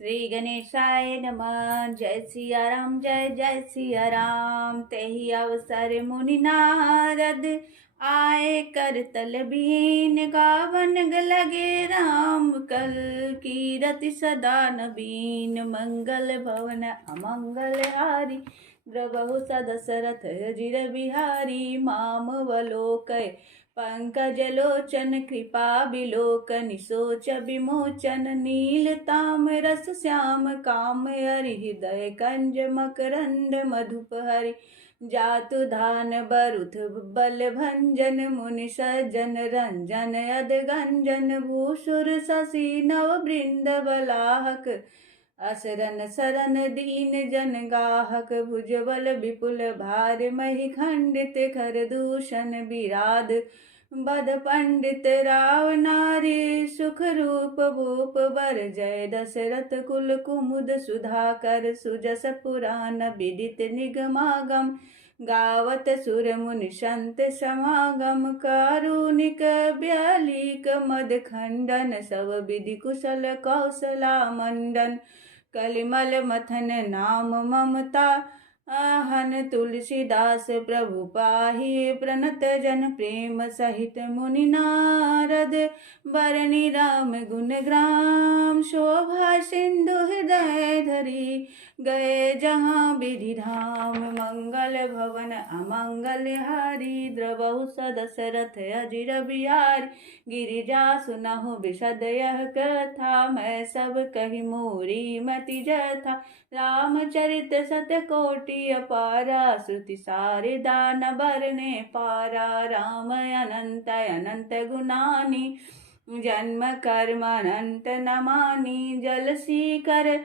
श्री गणेशाय नमः। जय सिया राम, जय जय सिया राम। तेहि अवसर मुनि नारद आए, कर तल बीन गावन लगे राम। कल कीरति सदा नबीन, मंगल भवन अमंगल हारी। द्रवहु सदशरथ अजिर बिहारी, मामवलोकय पंकज लोचन कृपा बिलोकन शोच विमोचन। नील ताम्रस श्याम काम हरि, हृदय कंज मकरंद मधुप हरि। जातु धान बरुथ बल भंजन, मुनि सज्जन रंजन अदगंजन। भूसुर शशि नव वृंद बलाहक, असरन सरन दीन जन गाहक। भुजबल विपुल भार मही खंडित, कर दूषण विराध बद पंडित। राव नारी सुख रूप भूप बर, जय दशरथ कुल कुमुद सुधाकर। सुजस पुराण विदित निगमागम, गावत सुर मुनि संत समागम। कारुणिक ब्यालिक मद खंडन, सब विधि कुशल कौशला मंडन। कलिमल मथन नाम ममता, आहन तुलसीदास प्रभु पाहि। प्रणत जन प्रेम सहित मुनि नारद, बरनी राम गुण ग्राम। शोभा सिंधु हृदय धरी, गए जहाँ विधि धाम। मंगल भवन अमंगल हारी, द्रवहु सदशरथ अजिर बिहारी। गिरिजा सुनहु बिशद यह कथा, मैं सब कही मोरी मति जथा। रामचरित शतकोटि अपारा, श्रुति शारदा न बरने पारा। राम अनंत अनंत गुणानि, जन्म कर्म अनंत न मानी। जल सीकर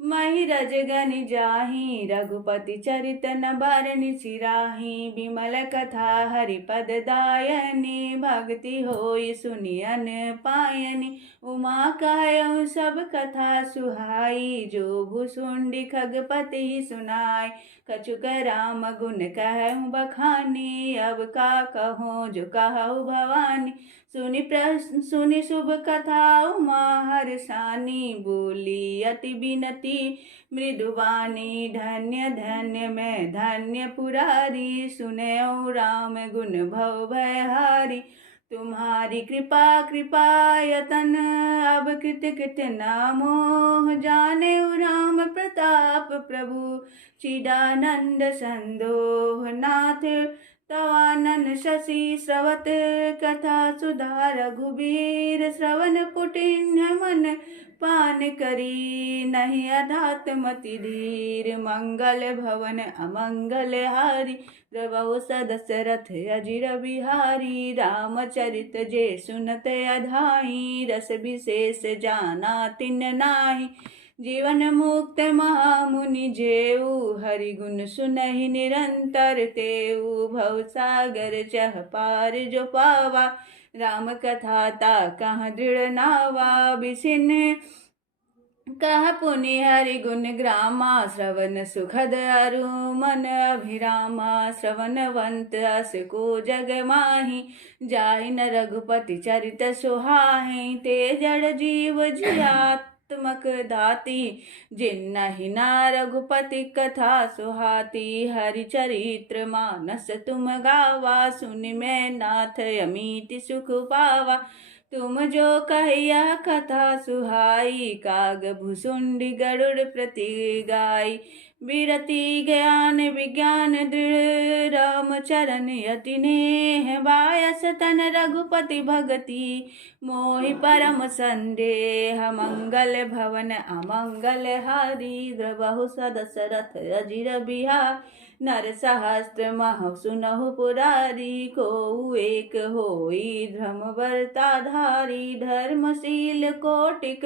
मही रजगनि जाहि, रघुपति चरित न बरनि सिराहि। विमल कथा हरिपद दायनि, भक्ति होई सुनियन पायनि। उमा कहऊँ सब कथा सुहाई, जो भुसुंडी खगपति सुनाई। कछुक राम गुण कहूँ बखानी, अब का कहो जो कहूँ भवानी। सुनि शुभ कथा उमा हर्षानी, बोली अति बिनती मृदुवानी। धन्य धन्य मैं धन्य पुरारी, सुने राम गुण भव भयहारी। तुम्हारी कृपा कृपायतन, अब कृत कृत नामोह। जाने राम प्रताप प्रभु, चिदानंद संदोह। नाथ तवानन शशि श्रवत, कथा सुधा रघुबीर। श्रवण पुटिन्य मन पान करी, नहीं अधात मति धीर। मंगल भवन अमंगल हारी, द्रवहु सदशरथ अजिर बिहारी। रामचरित जे सुनत अधाई, रस विशेष जाना तिन नाही। जीवन मुक्त महामुनि जेऊ, हरि गुण सुनहि निरंतर तेऊ। भव सागर चह पार जो पावा, राम कथा ता कहाँ दृढ़ नावा। बिसिन कह पुनि हरि गुण ग्रामा, श्रवण सुखद अरु मन अभिरामा। श्रवणवंत अस को जग माही, जाहि न रघुपति चरित सुहाहि। ते जड़ जीव जियात्मक दाती, जिन्हि न रघुपति कथा सुहाती। हरि चरित्र मानस तुम गावा, सुनि मैं नाथ अमित सुख पावा। तुम जो कहिया कथा सुहाई, काग भुसुंडी गरुड़ प्रति गाई। विरति ज्ञान विज्ञान दृढ़, राम चरण यति नेह। बायस तन रघुपति भगति, मोहि परम संदेह। मंगल भवन अमंगल हारी, द्रवहु सदशरथ अजिर बिहार। नर सहस्त्र महु सुनहु पुरारी, को एक होई धर्म वर्ताधारी। धर्मशील कोटिक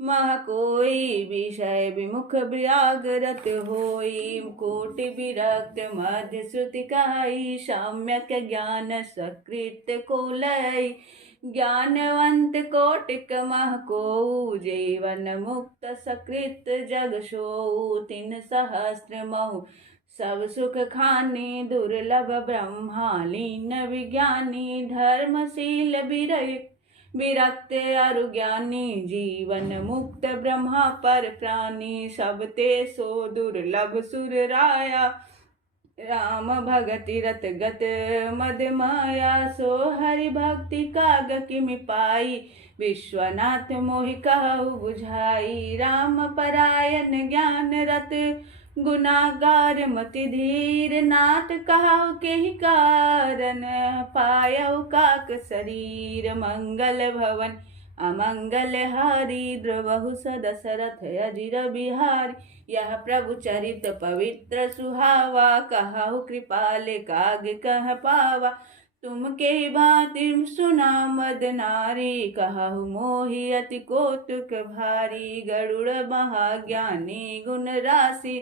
मह कोई, विषय विमुख व्याघ्रत होई। कोटि विरक्त मध्य श्रुति कहाई, सम्यक ज्ञान सकृत को लय। ज्ञानवंत कोटिक मह को, जीवन मुक्त सकृत जग सोऊ। तीन सहस्त्र महु सब सुख खानी, दुर्लभ ब्रह्मा लीन विज्ञानी। धर्मशील विरक्त अरु ज्ञानी जीवन मुक्त ब्रह्मा पर प्राणी सब ते सो दुर्लभ सुर राया राम भगति रत गत मद माया सो हरि भक्ति काग किमि पाई विश्वनाथ मोहि कहु बुझाई राम परायण ज्ञान रत गुनागार मति धीर नाथ कहु केहि कारण पायउ काक शरीर मंगल भवन अमंगल हारी द्रवहु सदशरथ अजिर बिहारी यह प्रभु चरित पवित्र सुहावा कहु कृपाल काग कह पावा तुम के भांति सुना मद नारी कहु मोहि अति कौतुक भारी गरुड़ महाज्ञानी गुण राशि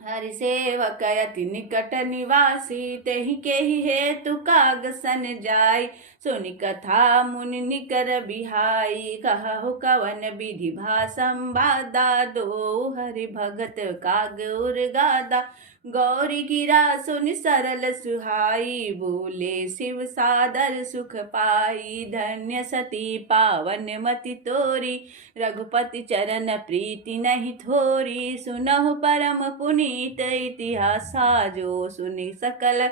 हरि सेवक अति निकट निवासी तेहि केहि हेतु काग सन जाय सुनि कथा मुनि निकर बिहाई कहु कवन विधि भाषम बादा दो हरि भगत काग उर गादा गौरी गिरा सुनि सरल सुहाई बोले शिव सादर सुख पाई धन्य सती पावन मति तोरी रघुपति चरण प्रीति नहीं थोरी सुनहु परम पुनीत इतिहासा जो सुनि सकल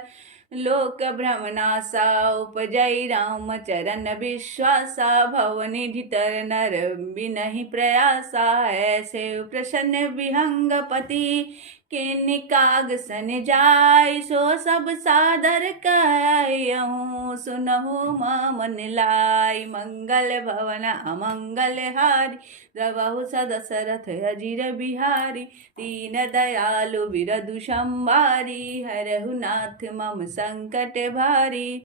लोक भ्रमनासा उपजई राम चरण विश्वासा भवनिधि तर नर बिनहि प्रयासा ऐसे प्रसन्न विहंगपति के निकाग सन जाय सो सब सादर कहूँ सुनहु मन लाई मंगल भवन अमंगल हारी द्रवहु सदशरथ अजिर बिहारी दीन दयालु बिरदु संभारी हरहु नाथ मम संकट भारी।